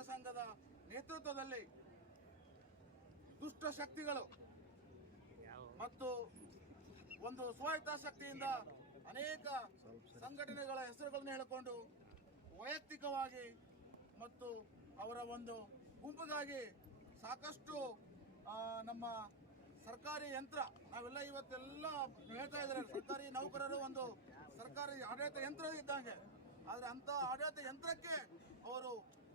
ರಾಜ್ಯ ನೌಕರರ ಸಂಘದ ನೇತೃತ್ವದಲ್ಲಿ ದುಷ್ಟ ಶಕ್ತಿಗಳು ಮತ್ತು ಒಂದು ಸ್ವಾಯತ್ತಾಸಕ್ತಿಯಿಂದ ಅನೇಕ ಸಂಘಟನೆಗಳ ಹೆಸರುಗಳನ್ನು ಹೇಳಿಕೊಂಡು ವೈಯಕ್ತಿಕವಾಗಿ ಮತ್ತು ಅವರ ಒಂದು ಗುಂಪಿಗಾಗಿ ಸಾಕಷ್ಟು ನಮ್ಮ ಸರ್ಕಾರಿ ಯಂತ್ರ, ನಾವೆಲ್ಲ ಇವತ್ತೆಲ್ಲ ಹೇಳ್ತಾ ಇದ್ದಾರೆ. ಸರ್ಕಾರಿ ನೌಕರರು ಒಂದು ಸರ್ಕಾರಿ ಆಡಳಿತ ಯಂತ್ರ ಇದ್ದಂಗೆ. ಆದ್ರೆ ಅಂತ ಆಡಳಿತ ಯಂತ್ರಕ್ಕೆ ಅವರು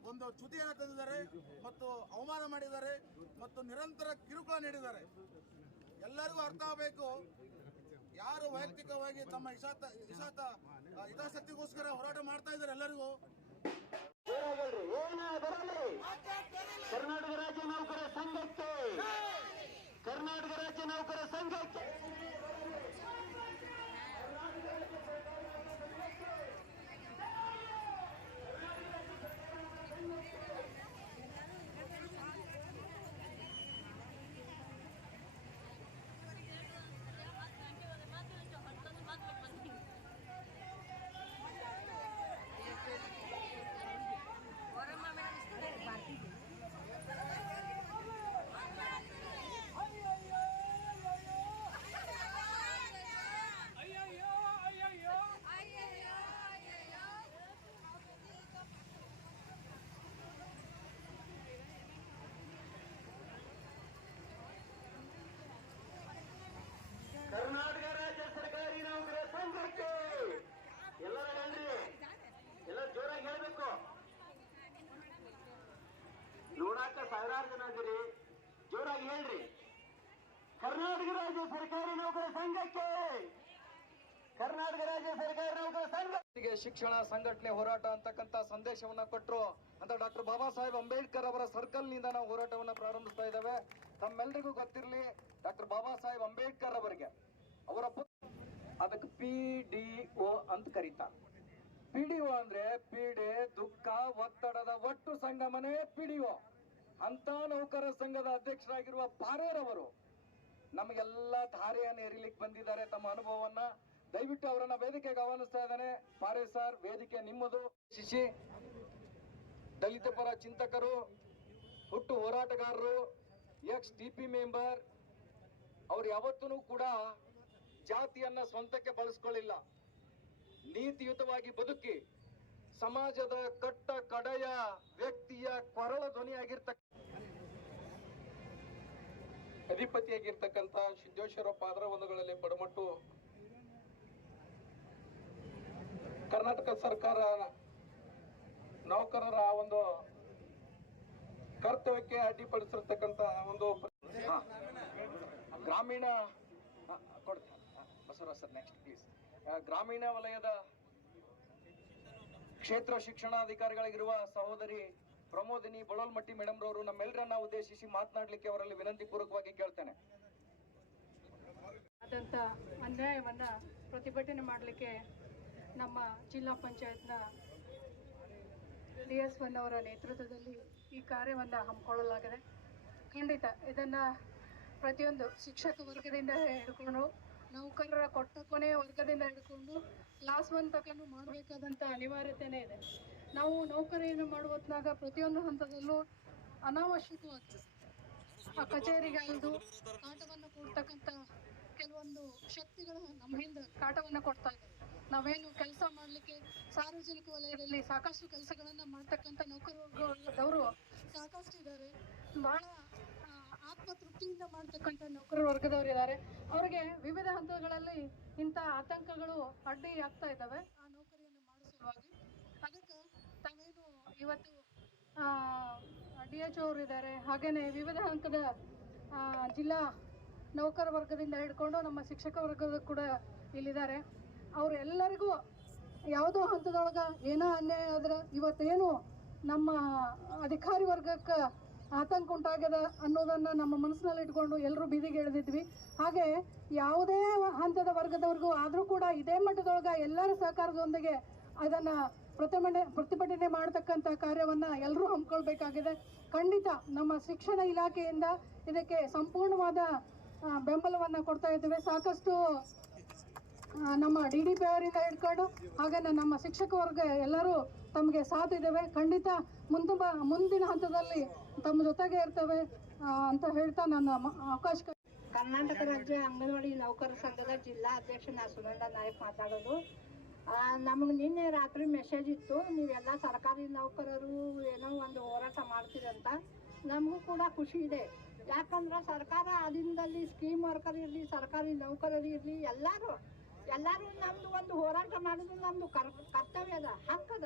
ಒಂದು ಚ್ಯುತಿಯನ್ನು ತಂದಿದ್ದಾರೆ ಮತ್ತು ಅವಮಾನ ಮಾಡಿದ್ದಾರೆ ಮತ್ತು ನಿರಂತರ ಕಿರುಕುಳ ನೀಡಿದ್ದಾರೆ. ಎಲ್ಲರಿಗೂ ಅರ್ಥ ಆಗಬೇಕು, ಯಾರು ವೈಯಕ್ತಿಕವಾಗಿ ತಮ್ಮ ಹಿತಾಸಕ್ತಿಗೋಸ್ಕರ ಹೋರಾಟ ಮಾಡ್ತಾ ಇದ್ದಾರೆ ಎಲ್ಲರಿಗೂ ಏನಾಗಲ್ರಿ ಏನ ಬರಲಿ ಕರ್ನಾಟಕ ರಾಜ್ಯ ನೌಕರ ಸಂಘಕ್ಕೆ ಕರ್ನಾಟಕ ರಾಜ್ಯ ನೌಕರ ಸಂಘಕ್ಕೆ ಕರ್ನಾಟಕ ರಾಜ್ಯ ಸರ್ಕಾರಿ ನೌಕರ ಸಂಘಕ್ಕೆ ಎಲ್ಲರ ಹೇಳ್ರಿ ಎಲ್ಲ ಜೋರಾಗಿ ಹೇಳ್ಬೇಕು ನೋಡಾಕ ಸಾವಿರಾರು ಜನ ಅದೀರಿ ಜೋರಾಗಿ ಹೇಳ್ರಿ ಕರ್ನಾಟಕ ರಾಜ್ಯ ಸರ್ಕಾರಿ ನೌಕರ ಸಂಘಕ್ಕೆ ಕರ್ನಾಟಕ ರಾಜ್ಯ ಸರ್ಕಾರಿ ನೌಕರ ಸಂಘ ಶಿಕ್ಷಣ ಸಂಘಟನೆ ಹೋರಾಟ ಅಂತಕ್ಕಂಥ ಸಂದೇಶವನ್ನ ಕೊಟ್ಟರು ಅಂತ ಡಾಕ್ಟರ್ ಬಾಬಾ ಸಾಹೇಬ್ ಅಂಬೇಡ್ಕರ್ ಅವರ ಸರ್ಕಲ್ನಿಂದ ನಾವು ಹೋರಾಟವನ್ನ ಪ್ರಾರಂಭಿಸ್ತಾ ಇದ್ದೇವೆ. ತಮ್ಮೆಲ್ಲರಿಗೂ ಗೊತ್ತಿರಲಿ, ಡಾಕ್ಟರ್ ಬಾಬಾ ಸಾಹೇಬ್ ಅಂಬೇಡ್ಕರ್ ಅವರಿಗೆ ಅವರ ಪುತ್ರ ಅದಕ್ಕೆ ಪಿ ಡಿ ಒ ಅಂತ ಕರೀತಾರೆ. ಪಿ ಡಿ ಒ ಅಂದ್ರೆ ಪೀಡೆ, ದುಃಖ, ಒತ್ತಡದ ಒಟ್ಟು ಸಂಗಮನೇ ಪಿ ಡಿ ಒ ಅಂತ ನೌಕರ ಸಂಘದ ಅಧ್ಯಕ್ಷರಾಗಿರುವ ಪಾರೇರವರು ನಮಗೆಲ್ಲ ಧಾರೆಯನ್ನು ಎರಿಲಿಕ್ಕೆ ಬಂದಿದ್ದಾರೆ ತಮ್ಮ ಅನುಭವವನ್ನ. ದಯವಿಟ್ಟು ಅವರನ್ನ ವೇದಿಕೆಗೆ ಆಹ್ವಾನಿಸ್ತಾ ಇದ್ದಾನೆ. ಪಾರೆ ಸರ್, ವೇದಿಕೆ ನಿಮ್ಮದು. ಶಿಶಿ ದಲಿತ ಪರ ಚಿಂತಕರು, ಹುಟ್ಟು ಹೋರಾಟಗಾರರು, ಎಕ್ಸ್ ಟಿ ಪಿ ಮೆಂಬರ್, ಅವ್ರು ಯಾವತ್ತೂ ಕೂಡ ಜಾತಿಯನ್ನ ಸ್ವಂತಕ್ಕೆ ಬಳಸ್ಕೊಳ್ಳಿಲ್ಲ. ನೀತಿಯುತವಾಗಿ ಬದುಕಿ, ಸಮಾಜದ ಕಟ್ಟ ಕಡೆಯ ವ್ಯಕ್ತಿಯ ಕೊರಳ ಧ್ವನಿಯಾಗಿರ್ತಕ್ಕ ಅಧಿಪತಿಯಾಗಿರ್ತಕ್ಕಂಥ ಸಿದ್ದೇಶ್ವರ ಪಾದರವೊಂದುಗಳಲ್ಲಿ ಪಡಮಟ್ಟು ಕರ್ನಾಟಕ ಸರ್ಕಾರ ನೌಕರರ ಒಂದು ಕರ್ತವ್ಯಕ್ಕೆ ಅಡ್ಡಿಪಡಿಸಿರ್ತಕ್ಕಂಥ ಒಂದು ಗ್ರಾಮೀಣ ಬಸವರಾಜ್ ಸರ್ ನೆಕ್ಸ್ಟ್ ಪ್ಲೀಸ್ ಗ್ರಾಮೀಣ ವಲಯದ ಕ್ಷೇತ್ರ ಶಿಕ್ಷಣಾಧಿಕಾರಿಗಳಿಗಿರುವ ಸಹೋದರಿ ಪ್ರಮೋದಿನಿ ಬಳೋಲ್ಮಟ್ಟಿ ಮೇಡಮ್ ರವರು ನಮ್ಮೆಲ್ಲರನ್ನ ಉದ್ದೇಶಿಸಿ ಮಾತನಾಡಲಿಕ್ಕೆ ಅವರಲ್ಲಿ ವಿನಂತಿ ಪೂರ್ವಕವಾಗಿ ಕೇಳ್ತೇನೆ. ಆದಂತ ಅನ್ಯಾಯವನ್ನ ಪ್ರತಿಭಟನೆ ಮಾಡಲಿಕ್ಕೆ ನಮ್ಮ ಜಿಲ್ಲಾ ಪಂಚಾಯತ್ನ ಡಿ ಎಸ್ ಒನ್ ಅವರ ನೇತೃತ್ವದಲ್ಲಿ ಈ ಕಾರ್ಯವನ್ನು ಹಮ್ಮಿಕೊಳ್ಳಲಾಗಿದೆ. ಖಂಡಿತ ಇದನ್ನು ಪ್ರತಿಯೊಂದು ಶಿಕ್ಷಕ ವರ್ಗದಿಂದ ಹಿಡ್ಕೊಂಡು ನೌಕರರ ಕೊಟ್ಟ ಕೊನೆಯ ವರ್ಗದಿಂದ ಹಿಡ್ಕೊಂಡು ಕ್ಲಾಸ್ ಒನ್ ತನಕ ಮಾಡಬೇಕಾದಂಥ ಅನಿವಾರ್ಯತೆಯೇ ಇದೆ. ನಾವು ನೌಕರಿಯನ್ನು ಮಾಡುವ ಹೊತ್ನಾಗ ಪ್ರತಿಯೊಂದು ಹಂತದಲ್ಲೂ ಅನಾವಶ್ಯಕವಾಗಿ ಆ ಕಚೇರಿಗೆ ಅಲ್ದು ಕಾಟವನ್ನು ಕೊಡ್ತಕ್ಕಂಥ ಕೆಲವೊಂದು ಶಕ್ತಿಗಳು ನಮ್ಮ ಹಿಂದೆ ಕಾಟವನ್ನು ಕೊಡ್ತಾ ಇದ್ದಾರೆ ನಾವೇನು ಕೆಲಸ ಮಾಡಲಿಕ್ಕೆ ಸಾರ್ವಜನಿಕ ವಲಯದಲ್ಲಿ ಸಾಕಷ್ಟು ಕೆಲಸಗಳನ್ನು ಮಾಡ್ತಕ್ಕಂಥ ನೌಕರರು ಸಾಕಷ್ಟು ಇದ್ದಾರೆ. ಬಹಳ ಆತ್ಮತೃಪ್ತಿಯಿಂದ ಮಾಡ್ತಕ್ಕಂಥ ನೌಕರ ವರ್ಗದವರು ಇದ್ದಾರೆ. ಅವರಿಗೆ ವಿವಿಧ ಹಂತಗಳಲ್ಲಿ ಇಂಥ ಆತಂಕಗಳು ಅಡ್ಡಿ ಆಗ್ತಾ ಇದ್ದಾವೆ ಆ ನೌಕರಿಯನ್ನು ಮಾಡೋ ಸಲುವಾಗಿ ಅದಕ್ಕೆ ತಾವೇನು ಇವತ್ತು ಡಿ ಎಚ್ ಅವರು ಇದ್ದಾರೆ. ಹಾಗೆಯೇ ವಿವಿಧ ಹಂತದ ಜಿಲ್ಲಾ ನೌಕರ ವರ್ಗದಿಂದ ಹಿಡ್ಕೊಂಡು ನಮ್ಮ ಶಿಕ್ಷಕ ವರ್ಗದ ಕೂಡ ಇಲ್ಲಿದ್ದಾರೆ. ಅವರೆಲ್ಲರಿಗೂ ಯಾವುದೋ ಹಂತದೊಳಗೆ ಏನೋ ಅನ್ಯಾಯ ಆದ್ರೆ ಇವತ್ತೇನು ನಮ್ಮ ಅಧಿಕಾರಿ ವರ್ಗಕ್ಕೆ ಆತಂಕ ಉಂಟಾಗ್ಯದ ಅನ್ನೋದನ್ನು ನಮ್ಮ ಮನಸ್ಸಿನಲ್ಲಿ ಇಟ್ಕೊಂಡು ಎಲ್ಲರೂ ಬೀದಿಗೆ ಎಳೆದಿದ್ವಿ. ಹಾಗೆ ಯಾವುದೇ ಹಂತದ ವರ್ಗದವ್ರಿಗೂ ಆದರೂ ಕೂಡ ಇದೇ ಮಟ್ಟದೊಳಗೆ ಎಲ್ಲರ ಸಹಕಾರದೊಂದಿಗೆ ಅದನ್ನು ಪ್ರತಿಭಟನೆ ಪ್ರತಿಭಟನೆ ಮಾಡತಕ್ಕಂಥ ಕಾರ್ಯವನ್ನು ಎಲ್ಲರೂ ಹಮ್ಮಿಕೊಳ್ಬೇಕಾಗಿದೆ. ಖಂಡಿತ ನಮ್ಮ ಶಿಕ್ಷಣ ಇಲಾಖೆಯಿಂದ ಇದಕ್ಕೆ ಸಂಪೂರ್ಣವಾದ ಬೆಂಬಲವನ್ನು ಕೊಡ್ತಾ ಇದ್ದೇವೆ. ಸಾಕಷ್ಟು ನಮ್ಮ ಡಿ ಡಿ ಪಿ ಅವರಿಂದ ಹಿಡ್ಕೊಂಡು ನಮ್ಮ ಶಿಕ್ಷಕ ವರ್ಗ ಎಲ್ಲರೂ ತಮಗೆ ಸಾಥ್ ಇದ್ದೇವೆ. ಖಂಡಿತ ಮುಂದುಂಬ ಮುಂದಿನ ಹಂತದಲ್ಲಿ ತಮ್ಮ ಜೊತೆಗೆ ಇರ್ತವೆ ಅಂತ ಹೇಳ್ತಾ ನನ್ನ ಅವಕಾಶ ಕರ್ನಾಟಕ ರಾಜ್ಯ ಅಂಗನವಾಡಿ ನೌಕರರ ಸಂಘದ ಜಿಲ್ಲಾ ಅಧ್ಯಕ್ಷ ನಾ ಸುನಂದ ನಾಯಕ್ ಮಾತಾಡೋದು. ನಮಗೆ ನಿನ್ನೆ ರಾತ್ರಿ ಮೆಸೇಜ್ ಇತ್ತು, ನೀವೆಲ್ಲ ಸರ್ಕಾರಿ ನೌಕರರು ಏನೋ ಒಂದು ಹೋರಾಟ ಮಾಡ್ತೀರಂತ ನಮಗೂ ಕೂಡ ಖುಷಿ ಇದೆ. ಯಾಕಂದ್ರೆ ಸರ್ಕಾರ ಅಲ್ಲಿಂದಲ್ಲಿ ಸ್ಕೀಮ್ ವರ್ಕರ್ ಇರಲಿ, ಸರ್ಕಾರಿ ನೌಕರರು ಇರಲಿ, ಎಲ್ಲರೂ ಎಲ್ಲರೂ ನಮ್ದು ಒಂದು ಹೋರಾಟ ಮಾಡೋದು ನಮ್ದು ಕರ್, ಕರ್ತವ್ಯ ಅದ ಹಕ್ಕದ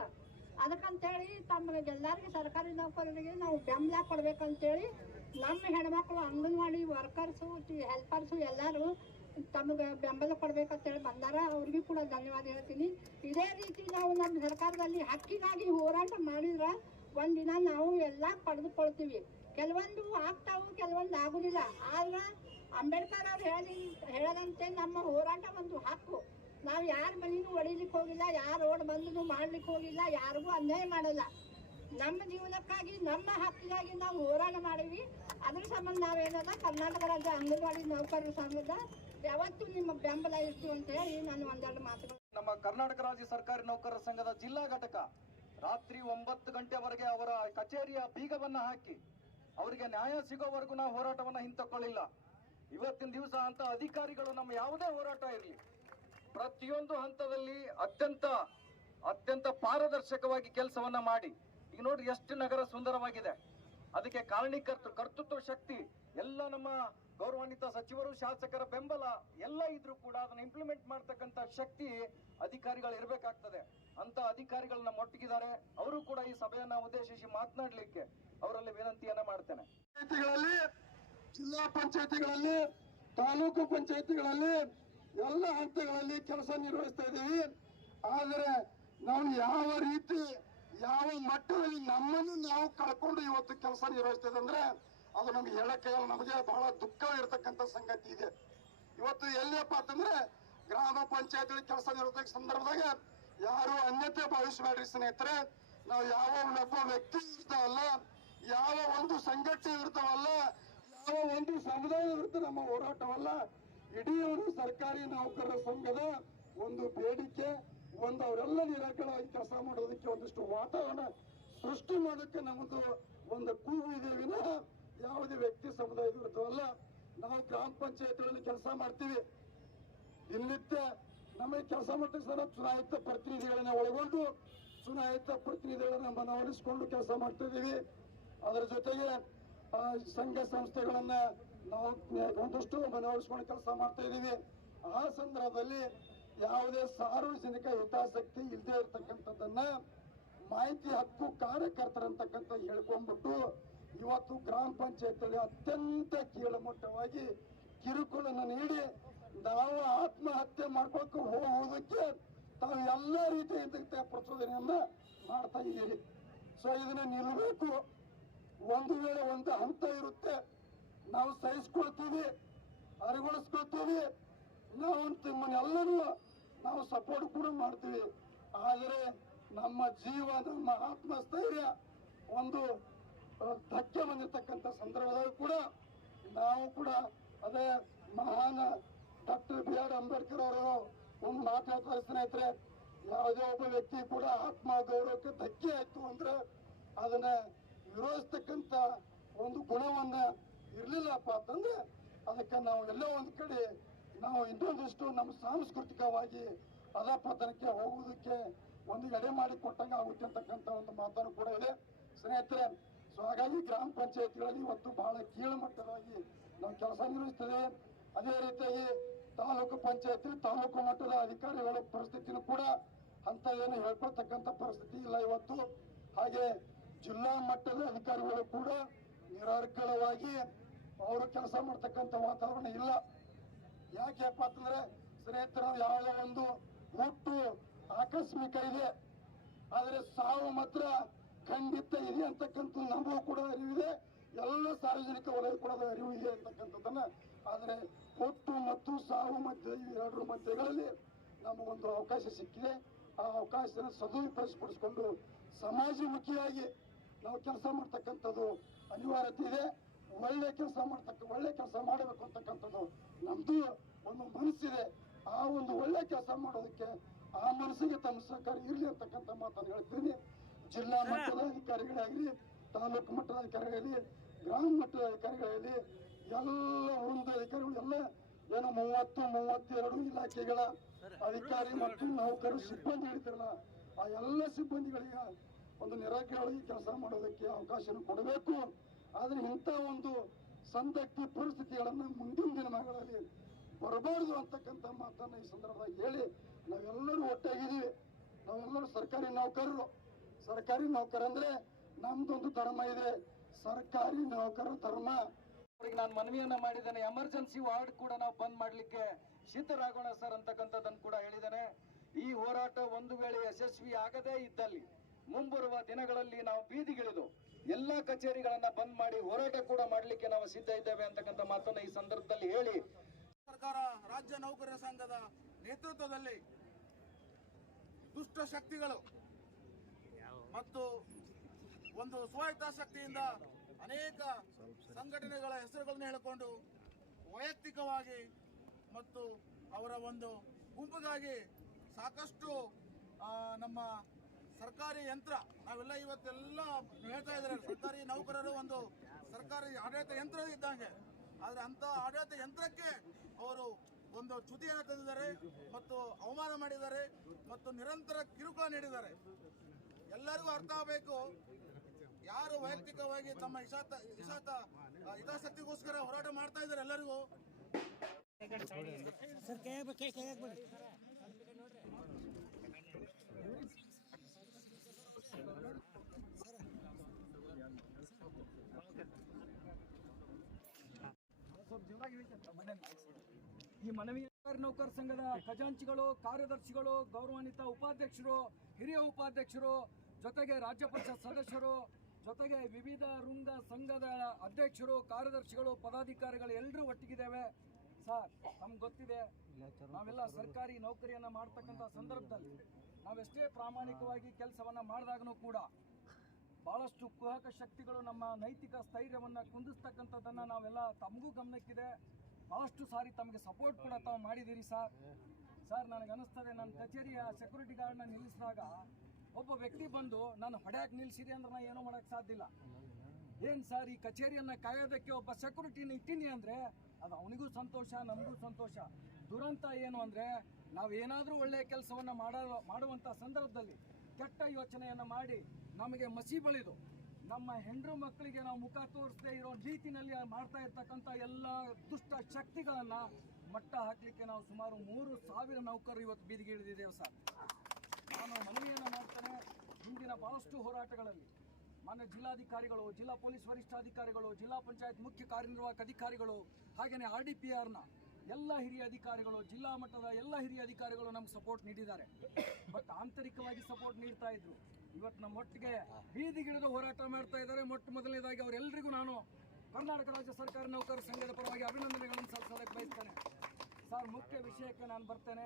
ಅದಕ್ಕಂತೇಳಿ ತಮಗೆ ಎಲ್ಲರಿಗೆ ಸರ್ಕಾರಿ ನೌಕರರಿಗೆ ನಾವು ಬೆಂಬಲ ಕೊಡ್ಬೇಕಂತೇಳಿ ನಮ್ಮ ಹೆಣ್ಮಕ್ಳು ಅಂಗನವಾಡಿ ವರ್ಕರ್ಸು ಹೆಲ್ಪರ್ಸು ಎಲ್ಲರೂ ತಮಗೆ ಬೆಂಬಲ ಕೊಡ್ಬೇಕಂತೇಳಿ ಬಂದಾರ. ಅವ್ರಿಗೂ ಕೂಡ ಧನ್ಯವಾದ ಹೇಳ್ತೀನಿ. ಇದೇ ರೀತಿ ನಾವು ನಮ್ಮ ಸರ್ಕಾರದಲ್ಲಿ ಹಕ್ಕಿಗಾಗಿ ಹೋರಾಟ ಮಾಡಿದ್ರೆ ಒಂದಿನ ನಾವು ಎಲ್ಲ ಪಡೆದುಕೊಳ್ತೀವಿ. ಕೆಲವೊಂದು ಆಗ್ತಾವು, ಕೆಲವೊಂದು ಆಗುದಿಲ್ಲ. ಆದ್ರೆ ಅಂಬೇಡ್ಕರ್ ಅವ್ರು ಹೇಳಿ, ಹೇಳದಂತೆ ನಮ್ಮ ಹೋರಾಟ ಒಂದು ಹಕ್ಕು. ನಾವು ಯಾರ ಮನೆಗೂ ಹೊಡಿಲಿಕ್ಕೆ ಹೋಗಿಲ್ಲ, ಯಾರು ರೋಡ್ ಬಂದು ಮಾಡ್ಲಿಕ್ಕೆ ಹೋಗಿಲ್ಲ, ಯಾರಿಗೂ ಅನ್ಯಾಯ ಮಾಡಲ್ಲ. ನಮ್ಮ ಜೀವನಕ್ಕಾಗಿ, ನಮ್ಮ ಹಕ್ಕಿಗಾಗಿ ನಾವು ಹೋರಾಟ ಮಾಡೀವಿ ಅದ್ರ ಸಂಬಂಧ ನಾವೇನದ ಕರ್ನಾಟಕ ರಾಜ್ಯ ಅಂಗನವಾಡಿ ನೌಕರರ ಸಂಘದ ಯಾವತ್ತೂ ನಿಮ್ಮ ಬೆಂಬಲ ಇತ್ತು ಅಂತ ಹೇಳಿ ನಾನು ಒಂದೆರಡು ಮಾತುಗಳು ನಮ್ಮ ಕರ್ನಾಟಕ ರಾಜ್ಯ ಸರ್ಕಾರಿ ನೌಕರರ ಸಂಘದ ಜಿಲ್ಲಾ ಘಟಕ ರಾತ್ರಿ ಒಂಬತ್ತು ಗಂಟೆವರೆಗೆ ಅವರ ಕಚೇರಿಯ ಬೀಗವನ್ನು ಹಾಕಿ ಅವರಿಗೆ ನ್ಯಾಯ ಸಿಗೋವರೆಗೂ ನಾವು ಹೋರಾಟವನ್ನ ಹಿಂತಕೊಳ್ಳಿಲ್ಲ. ಇವತ್ತಿನ ದಿವಸ ಅಂತ ಅಧಿಕಾರಿಗಳು ನಮ್ಮ ಯಾವುದೇ ಹೋರಾಟ ಇರಲಿ. ಪ್ರತಿಯೊಂದು ಹಂತದಲ್ಲಿ ಅತ್ಯಂತ ಅತ್ಯಂತ ಪಾರದರ್ಶಕವಾಗಿ ಕೆಲಸವನ್ನ ಮಾಡಿ. ಈಗ ನೋಡಿ ಎಷ್ಟು ನಗರ ಸುಂದರವಾಗಿದೆ. ಅದಕ್ಕೆ ಕಾರಣೀಕರ್ತರು, ಕರ್ತೃತ್ವ ಶಕ್ತಿ, ಎಲ್ಲ ನಮ್ಮ ಗೌರವಾನ್ವಿತ ಸಚಿವರು, ಶಾಸಕರ ಬೆಂಬಲ ಎಲ್ಲ ಇದ್ರೂ ಕೂಡ ಅದನ್ನ ಇಂಪ್ಲಿಮೆಂಟ್ ಮಾಡ್ತಕ್ಕಂತ ಶಕ್ತಿ ಅಧಿಕಾರಿಗಳು ಇರಬೇಕಾಗ್ತದೆ. ಅಂತ ಅಧಿಕಾರಿಗಳನ್ನ ನಮ್ಮ ಅವರು ಕೂಡ ಈ ಸಭೆಯನ್ನ ಉದ್ದೇಶಿಸಿ ಮಾತನಾಡ್ಲಿಕ್ಕೆ ಅವರಲ್ಲಿ ವಿನಂತಿಯನ್ನ ಮಾಡ್ತೇನೆ. ಜಿಲ್ಲಾ ಪಂಚಾಯತಿಗಳಲ್ಲಿ, ತಾಲೂಕು ಪಂಚಾಯತಿಗಳಲ್ಲಿ ಎಲ್ಲ ಹಂತಗಳಲ್ಲಿ ಕೆಲಸ ನಿರ್ವಹಿಸ್ತಾ ಇದ್ದೀವಿ. ಆದರೆ ನಾವು ಯಾವ ರೀತಿ, ಯಾವ ಮಟ್ಟದಲ್ಲಿ ನಮ್ಮನ್ನು ನಾವು ಕಳ್ಕೊಂಡು ಇವತ್ತು ಕೆಲಸ ನಿರ್ವಹಿಸ್ತಾ ಇದೆ ಅಂದ್ರೆ, ಅದು ನಮ್ಗೆ ಹೇಳಕ್ಕೆ ನಮಗೆ ಬಹಳ ದುಃಖ ಇರತಕ್ಕಂತ ಸಂಗತಿ ಇದೆ. ಇವತ್ತು ಎಲ್ಲಿಯಪ್ಪ ಅಂತಂದ್ರೆ, ಗ್ರಾಮ ಪಂಚಾಯತ್ ಕೆಲಸ ನಿರ್ವಹಿಸ ಸಂದರ್ಭದಾಗ ಯಾರು ಅನ್ಯತೆ ಭಾವಿಸಬೇಡ್ರಿ ಸ್ನೇಹಿತರೆ. ನಾವು ಯಾವ ಒಬ್ಬ ವ್ಯಕ್ತಿ ಇರ್ತಾವಲ್ಲ ಯಾವ ಒಂದು ಸಂಘಟನೆ ಇರ್ತಾವಲ್ಲ, ಯಾವ ಒಂದು ಸಮುದಾಯ ಇರುತ್ತೆ ನಮ್ಮ ಹೋರಾಟವಲ್ಲ, ಇಡೀ ಒಂದು ಸರ್ಕಾರಿ ನೌಕರರ ಸಂಘದ ಒಂದು ಬೇಡಿಕೆ, ಒಂದು ಅವರೆಲ್ಲ ನಿರಾಕರವಾಗಿ ಕೆಲಸ ಮಾಡೋದಕ್ಕೆ ಒಂದಿಷ್ಟು ವಾತಾವರಣ ಸೃಷ್ಟಿ ಮಾಡೋಕ್ಕೆ ನಮ್ಮದು ಒಂದು ಕೂಗು ಇದೆ ವಿನಃ ಯಾವುದೇ ವ್ಯಕ್ತಿ ಸಮುದಾಯ ಇರ್ತಾವಲ್ಲ, ನಾವು ಗ್ರಾಮ ಪಂಚಾಯತ್ಗಳಲ್ಲಿ ಕೆಲಸ ಮಾಡ್ತೀವಿ. ದಿನನಿತ್ಯ ನಮಗೆ ಕೆಲಸ ಮಾಡ್ತೀವಿ ಸರ್ ಚುನಾಯಿತ ಪ್ರತಿನಿಧಿಗಳನ್ನ ಒಳಗೊಂಡು, ಚುನಾಯಿತ ಪ್ರತಿನಿಧಿಗಳನ್ನ ಮನವೊಲಿಸಿಕೊಂಡು ಕೆಲಸ ಮಾಡ್ತಾ ಇದ್ದೀವಿ. ಅದರ ಜೊತೆಗೆ ಸಂಘ ಸಂಸ್ಥೆಗಳನ್ನ ನಾವು ಒಂದಷ್ಟು ಮನವೊಲಿಸ್ಕೊಂಡು ಕೆಲಸ ಮಾಡ್ತಾ ಇದ್ದೀವಿ. ಆ ಸಂದರ್ಭದಲ್ಲಿ ಯಾವುದೇ ಸಾರ್ವಜನಿಕ ಹಿತಾಸಕ್ತಿ ಇಲ್ಲದೆ ಇರತಕ್ಕಂಥದ್ದನ್ನ ಮಾಹಿತಿ ಹಕ್ಕು ಕಾರ್ಯಕರ್ತರಂತಕ್ಕಂಥ ಹೇಳ್ಕೊಂಡ್ಬಿಟ್ಟು, ಇವತ್ತು ಗ್ರಾಮ ಪಂಚಾಯತಿಯಲ್ಲಿ ಅತ್ಯಂತ ಕೀಳಮಟ್ಟವಾಗಿ ಕಿರುಕುಳನ್ನು ನೀಡಿ, ನಾವು ಆತ್ಮಹತ್ಯೆ ಮಾಡ್ಕೊಳಕ್ಕೆ ಹೋಗುವುದಕ್ಕೆ ತಾವು ಎಲ್ಲ ರೀತಿಯ ಪ್ರಚೋದನೆಯನ್ನ ಮಾಡ್ತಾ ಇದ್ದೀರಿ ಸೊ ಇದನ್ನ ನಿಲ್ಲಬೇಕು ಒಂದು ವೇಳೆ ಒಂದು ಹಂತ ಇರುತ್ತೆ, ನಾವು ಸಹಿಸ್ಕೊಳ್ತೀವಿ, ಅರಿಗೊಳಿಸ್ಕೊಳ್ತೀವಿ, ನಾವು ನಿಮ್ಮನ್ನೆಲ್ಲರೂ ನಾವು ಸಪೋರ್ಟ್ ಕೂಡ ಮಾಡ್ತೀವಿ. ಆದರೆ ನಮ್ಮ ಜೀವ, ನಮ್ಮ ಆತ್ಮಸ್ಥೈರ್ಯ ಒಂದು ಧಕ್ಕೆ ಬಂದಿರತಕ್ಕಂಥ ಸಂದರ್ಭದಲ್ಲಿ ಕೂಡ ನಾವು ಕೂಡ ಅದೇ ಮಹಾನ್ ಡಾಕ್ಟರ್ ಬಿ ಆರ್ ಅಂಬೇಡ್ಕರ್ ಅವರು ಒಂದು ಮಾತು ಹೇಳ್ತಾರೆ ಸ್ನೇಹಿತರೆ, ಯಾವುದೇ ಒಬ್ಬ ವ್ಯಕ್ತಿ ಕೂಡ ಆತ್ಮ ಗೌರವಕ್ಕೆ ಧಕ್ಕೆ ಆಯ್ತು ಅಂದ್ರೆ ಅದನ್ನ ವಿರೋಧಿಸ್ತಕ್ಕಂಥ ಒಂದು ಗುಣವನ್ನ ಇರಲಿಲ್ಲಪ್ಪ ಅಂತಂದ್ರೆ ಅದಕ್ಕೆ ನಾವು ಎಲ್ಲೋ ಒಂದು ಕಡೆ ನಾವು ಇನ್ನೊಂದಿಷ್ಟು ನಮ್ಮ ಸಾಂಸ್ಕೃತಿಕವಾಗಿ ಅಧಪತನಕ್ಕೆ ಹೋಗುವುದಕ್ಕೆ ಒಂದು ಎಡೆ ಮಾಡಿ ಕೊಟ್ಟಂಗೆ ಆಗುತ್ತೆ ಅಂತಕ್ಕಂಥ ಒಂದು ಮಾತನ್ನು ಕೂಡ ಇದೆ. ಸ್ನೇಹಿತರೆ, ಸೊ ಹಾಗಾಗಿ ಗ್ರಾಮ ಪಂಚಾಯತ್ಗಳಲ್ಲಿ ಇವತ್ತು ಬಹಳ ಕೀಳುಮಟ್ಟವಾಗಿ ನಾವು ಕೆಲಸ ನಿರ್ವಹಿಸ್ತೇವೆ ಅದೇ ರೀತಿಯಾಗಿ ತಾಲೂಕು ಪಂಚಾಯತ್ ತಾಲೂಕು ಮಟ್ಟದ ಅಧಿಕಾರಿಗಳ ಪರಿಸ್ಥಿತಿನೂ ಕೂಡ ಅಂತ ಏನು ಹೇಳ್ಕೊಳ್ತಕ್ಕಂಥ ಪರಿಸ್ಥಿತಿ ಇಲ್ಲ ಇವತ್ತು. ಹಾಗೆ ಜಿಲ್ಲಾ ಮಟ್ಟದ ಅಧಿಕಾರಿಗಳು ಕೂಡ ನಿರರ್ಗಳವಾಗಿ ಅವರು ಕೆಲಸ ಮಾಡ್ತಕ್ಕಂಥ ವಾತಾವರಣ ಇಲ್ಲ. ಯಾಕೆಪ್ಪ ಅಂತಂದ್ರೆ ಸ್ನೇಹಿತರ ಯಾವುದೋ ಒಂದು ಹುಟ್ಟು ಆಕಸ್ಮಿಕ ಇದೆ. ಆದರೆ ಸಾವು ಮಾತ್ರ ಖಂಡಿತ ಇದೆ ಅಂತಕ್ಕಂಥ ನಮಗೂ ಕೂಡ ಅರಿವಿದೆ. ಎಲ್ಲ ಸಾರ್ವಜನಿಕ ವಲಯ ಕೂಡ ಅರಿವು ಇದೆ ಅಂತಕ್ಕಂಥದ್ದನ್ನ. ಆದರೆ ಹುಟ್ಟು ಮತ್ತು ಸಾವು ಮಧ್ಯೆ ಎರಡರ ಮಧ್ಯಗಳಲ್ಲಿ ನಮಗೊಂದು ಅವಕಾಶ ಸಿಕ್ಕಿದೆ. ಆ ಅವಕಾಶನ ಸದುಪಡಿಸಿಕೊಂಡು ಸಮಾಜಮುಖಿಯಾಗಿ ನಾವು ಕೆಲಸ ಮಾಡ್ತಕ್ಕಂಥದ್ದು ಅನಿವಾರ್ಯತೆ ಇದೆ. ಒಳ್ಳೆ ಕೆಲಸ ಮಾಡ್ತಕ್ಕ ಒಳ್ಳೆ ಕೆಲಸ ಮಾಡಬೇಕು ಅಂತಕ್ಕಂಥದ್ದು ನಮ್ಮದು ಒಂದು ಮನಸ್ಸಿದೆ. ಆ ಒಂದು ಒಳ್ಳೆ ಕೆಲಸ ಮಾಡೋದಕ್ಕೆ ಆ ಮನಸ್ಸಿಗೆ ತಮ್ಮ ಸಹಕಾರ ಇರಲಿ ಅಂತಕ್ಕಂಥ ಮಾತನ್ನು ಹೇಳ್ತೀನಿ. ಜಿಲ್ಲಾ ಮಟ್ಟದ ಅಧಿಕಾರಿಗಳಾಗಲಿ ತಾಲೂಕು ಮಟ್ಟದ ಅಧಿಕಾರಿಗಳಾಗಲಿ ಗ್ರಾಮ ಮಟ್ಟದ ಅಧಿಕಾರಿಗಳಾಗಲಿ ಎಲ್ಲ ಒಂದು ಅಧಿಕಾರಿಗಳು ಎಲ್ಲ ಏನು ಮೂವತ್ತು ಮೂವತ್ತೆರಡು ಇಲಾಖೆಗಳ ಅಧಿಕಾರಿ ಮತ್ತು ನೌಕರರು ಸಿಬ್ಬಂದಿ ಹೇಳ್ತಿರಲ್ಲ ಆ ಎಲ್ಲ ಸಿಬ್ಬಂದಿಗಳಿಗೆ ಒಂದು ನಿರಾಕರಣೆ ಕೆಲಸ ಮಾಡೋದಕ್ಕೆ ಅವಕಾಶ ಕೊಡಬೇಕು. ಆದರೆ ಇಂಥ ಒಂದು ಸಂದಗ್ಧ ಪರಿಸ್ಥಿತಿಗಳನ್ನು ಮುಂದಿನ ದಿನಗಳಲ್ಲಿ ಬರಬಾರದು ಅಂತಕ್ಕಂಥ ಮಾತನ್ನ ಈ ಸಂದರ್ಭದಲ್ಲಿ ಹೇಳಿ ನಾವೆಲ್ಲರೂ ಒಟ್ಟಾಗಿದ್ದೀವಿ. ನಾವೆಲ್ಲರೂ ಸರ್ಕಾರಿ ನೌಕರರು. ಸರ್ಕಾರಿ ನೌಕರ ನಮ್ದೊಂದು ಧರ್ಮ ಇದೆ. ಸರ್ಕಾರಿ ನೌಕರ ಧರ್ಮ. ಅವ್ರಿಗೆ ನಾನು ಮನವಿಯನ್ನ ಮಾಡಿದ್ದೇನೆ. ಎಮರ್ಜೆನ್ಸಿ ವಾರ್ಡ್ ಕೂಡ ನಾವು ಬಂದ್ ಮಾಡ್ಲಿಕ್ಕೆ ಸಿದ್ಧರಾಗೋಣ ಸರ್ ಅಂತಕ್ಕಂಥದ್ದನ್ನು ಕೂಡ ಹೇಳಿದ್ದೇನೆ. ಈ ಹೋರಾಟ ಒಂದು ವೇಳೆ ಯಶಸ್ವಿ ಆಗದೇ ಇದ್ದಲ್ಲಿ ಮುಂಬರುವ ದಿನಗಳಲ್ಲಿ ನಾವು ಬೀದಿಗಿಳಿದು ಎಲ್ಲಾ ಕಚೇರಿಗಳನ್ನ ಬಂದ್ ಮಾಡಿ ಹೋರಾಟ ಕೂಡ ಮಾಡಲಿಕ್ಕೆ ನಾವು ಸಿದ್ಧ ಇದ್ದೇವೆ ಅಂತಕ್ಕಂಥ ಮಾತನ್ನ ಈ ಸಂದರ್ಭದಲ್ಲಿ ಹೇಳಿ. ಸರ್ಕಾರ ರಾಜ್ಯ ನೌಕರರ ಸಂಘದ ನೇತೃತ್ವದಲ್ಲಿ ದುಷ್ಟ ಶಕ್ತಿಗಳು ಮತ್ತು ಒಂದು ಸ್ವಾಯತ್ತಾಸಕ್ತಿಯಿಂದ ಅನೇಕ ಸಂಘಟನೆಗಳ ಹೆಸರುಗಳನ್ನು ಹೇಳಿಕೊಂಡು ವೈಯಕ್ತಿಕವಾಗಿ ಮತ್ತು ಅವರ ಒಂದು ಗುಂಪುಗಾಗಿ ಸಾಕಷ್ಟು ನಮ್ಮ ಸರ್ಕಾರಿ ಯಂತ್ರ, ನಾವೆಲ್ಲ ಇವತ್ತೆಲ್ಲ ಹೇಳ್ತಾ ಇದ್ದಾರೆ. ಸರ್ಕಾರಿ ನೌಕರರು ಒಂದು ಸರ್ಕಾರಿ ಆಡಳಿತ ಯಂತ್ರ ಇದ್ದಂಗೆ. ಆದ್ರೆ ಅಂತ ಆಡಳಿತ ಯಂತ್ರಕ್ಕೆ ಅವರು ಒಂದು ಚ್ಯುತಿಯನ್ನು ತಂದಿದ್ದಾರೆ ಮತ್ತು ಅವಮಾನ ಮಾಡಿದ್ದಾರೆ ಮತ್ತು ನಿರಂತರ ಕಿರುಕುಳ ನೀಡಿದ್ದಾರೆ. ಎಲ್ಲರಿಗೂ ಅರ್ಥ ಆಗಬೇಕು. ಯಾರು ವೈಯಕ್ತಿಕವಾಗಿ ತಮ್ಮ ಇಶಾತ ಇಶಾತ ಹಿತಾಸಕ್ತಿಗೋಸ್ಕರ ಹೋರಾಟ ಮಾಡ್ತಾ ಇದ್ದಾರೆ ಎಲ್ಲರಿಗೂ. ಈ ಮನವಿ ನೌಕರ ಸಂಘದ ಖಜಾಂಚಿಗಳು, ಕಾರ್ಯದರ್ಶಿಗಳು, ಗೌರವಾನ್ವಿತ ಉಪಾಧ್ಯಕ್ಷರು, ಹಿರಿಯ ಉಪಾಧ್ಯಕ್ಷರು, ಜೊತೆಗೆ ರಾಜ್ಯ ಪರಿಷತ್ ಸದಸ್ಯರು, ಜೊತೆಗೆ ವಿವಿಧ ವೃಂದ ಸಂಘದ ಅಧ್ಯಕ್ಷರು, ಕಾರ್ಯದರ್ಶಿಗಳು, ಪದಾಧಿಕಾರಿಗಳು ಎಲ್ಲರೂ ಒಟ್ಟಿಗಿದ್ದೇವೆ. ಸರ್, ನಮ್ಗೆ ಗೊತ್ತಿದೆ, ನಾವೆಲ್ಲ ಸರ್ಕಾರಿ ನೌಕರಿಯನ್ನು ಮಾಡ್ತಕ್ಕಂಥ ಸಂದರ್ಭದಲ್ಲಿ ನಾವೆಷ್ಟೇ ಪ್ರಾಮಾಣಿಕವಾಗಿ ಕೆಲಸವನ್ನು ಮಾಡಿದಾಗನೂ ಕೂಡ ಬಹಳಷ್ಟು ಕುಹಕ ಶಕ್ತಿಗಳು ನಮ್ಮ ನೈತಿಕ ಸ್ಥೈರ್ಯವನ್ನು ಕುಂದಿಸ್ತಕ್ಕಂಥದ್ದನ್ನು ನಾವೆಲ್ಲ ತಮಗೂ ಗಮನಕ್ಕಿದೆ. ಬಹಳಷ್ಟು ಸಾರಿ ತಮಗೆ ಸಪೋರ್ಟ್ ಕೂಡ ತಾವು ಮಾಡಿದ್ದೀರಿ ಸರ್ ಸರ್ ನನಗೆ ಅನ್ನಿಸ್ತದೆ ನನ್ನ ಕಚೇರಿಯ ಸೆಕ್ಯೂರಿಟಿ ಗಾರ್ಡ್ನ ನಿಲ್ಲಿಸಿದಾಗ ಒಬ್ಬ ವ್ಯಕ್ತಿ ಬಂದು, ನಾನು ಹೊಡ್ಯಾಕೆ ನಿಲ್ಲಿಸಿರಿ ಅಂದ್ರೆ ನಾನು ಏನೂ ಮಾಡೋಕ್ಕೆ ಸಾಧ್ಯ ಇಲ್ಲ. ಏನು ಸರ್ ಈ ಕಚೇರಿಯನ್ನು ಕಾಯೋದಕ್ಕೆ ಒಬ್ಬ ಸೆಕ್ಯೂರಿಟಿನ ಇಟ್ಟಿನಿ ಅಂದರೆ ಅದು ಅವನಿಗೂ ಸಂತೋಷ, ನಮಗೂ ಸಂತೋಷ. ದುರಂತ ಏನು ಅಂದರೆ ನಾವು ಏನಾದರೂ ಒಳ್ಳೆಯ ಕೆಲಸವನ್ನು ಮಾಡೋ ಮಾಡುವಂಥ ಸಂದರ್ಭದಲ್ಲಿ ಕೆಟ್ಟ ಯೋಚನೆಯನ್ನು ಮಾಡಿ ನಮಗೆ ಮಸಿ ಬಳಿದು ನಮ್ಮ ಹೆಂಡ್ರು ಮಕ್ಕಳಿಗೆ ನಾವು ಮುಖ ತೋರಿಸದೇ ಇರೋ ರೀತಿನಲ್ಲಿ ಮಾಡ್ತಾ ಇರ್ತಕ್ಕಂಥ ಎಲ್ಲ ದುಷ್ಟ ಶಕ್ತಿಗಳನ್ನ ಮಟ್ಟ ಹಾಕ್ಲಿಕ್ಕೆ ನಾವು ಸುಮಾರು ಮೂರು ಸಾವಿರ ನೌಕರರು ಇವತ್ತು ಬೀದಿಗೆ ಇಳಿದಿದ್ದೇವೆ ಸರ್. ನಾನು ಮನವಿಯನ್ನು ಮಾಡ್ತೇನೆ, ಹಿಂದಿನ ಬಹಳಷ್ಟು ಹೋರಾಟಗಳಲ್ಲಿ ಮಾನ್ಯ ಜಿಲ್ಲಾಧಿಕಾರಿಗಳು, ಜಿಲ್ಲಾ ಪೊಲೀಸ್ ವರಿಷ್ಠಾಧಿಕಾರಿಗಳು, ಜಿಲ್ಲಾ ಪಂಚಾಯತ್ ಮುಖ್ಯ ಕಾರ್ಯನಿರ್ವಾಹಕ ಅಧಿಕಾರಿಗಳು, ಹಾಗೆಯೇ ಆರ್ ಡಿ ಪಿ ಎಲ್ಲ ಹಿರಿಯ ಅಧಿಕಾರಿಗಳು, ಜಿಲ್ಲಾ ಮಟ್ಟದ ಎಲ್ಲ ಹಿರಿಯ ಅಧಿಕಾರಿಗಳು ನಮ್ಗೆ ಸಪೋರ್ಟ್ ನೀಡಿದ್ದಾರೆ. ಬಟ್ ಆಂತರಿಕವಾಗಿ ಸಪೋರ್ಟ್ ನೀಡ್ತಾ ಇದ್ರು. ಇವತ್ತು ನಮ್ಮ ಒಟ್ಟಿಗೆ ಬೀದಿಗಿಳಿದು ಹೋರಾಟ ಮಾಡ್ತಾ ಇದ್ದಾರೆ. ಮೊಟ್ಟ ಮೊದಲನೇದಾಗಿ ಅವರೆಲ್ಲರಿಗೂ ನಾನು ಕರ್ನಾಟಕ ರಾಜ್ಯ ಸರ್ಕಾರ ನೌಕರ ಸಂಘದ ಪರವಾಗಿ ಅಭಿನಂದನೆಗಳನ್ನು ಸಲ್ಲಿಸಲಿಕ್ಕೆ ಬಯಸ್ತೇನೆ. ಸರ್, ಮುಖ್ಯ ವಿಷಯಕ್ಕೆ ನಾನು ಬರ್ತೇನೆ.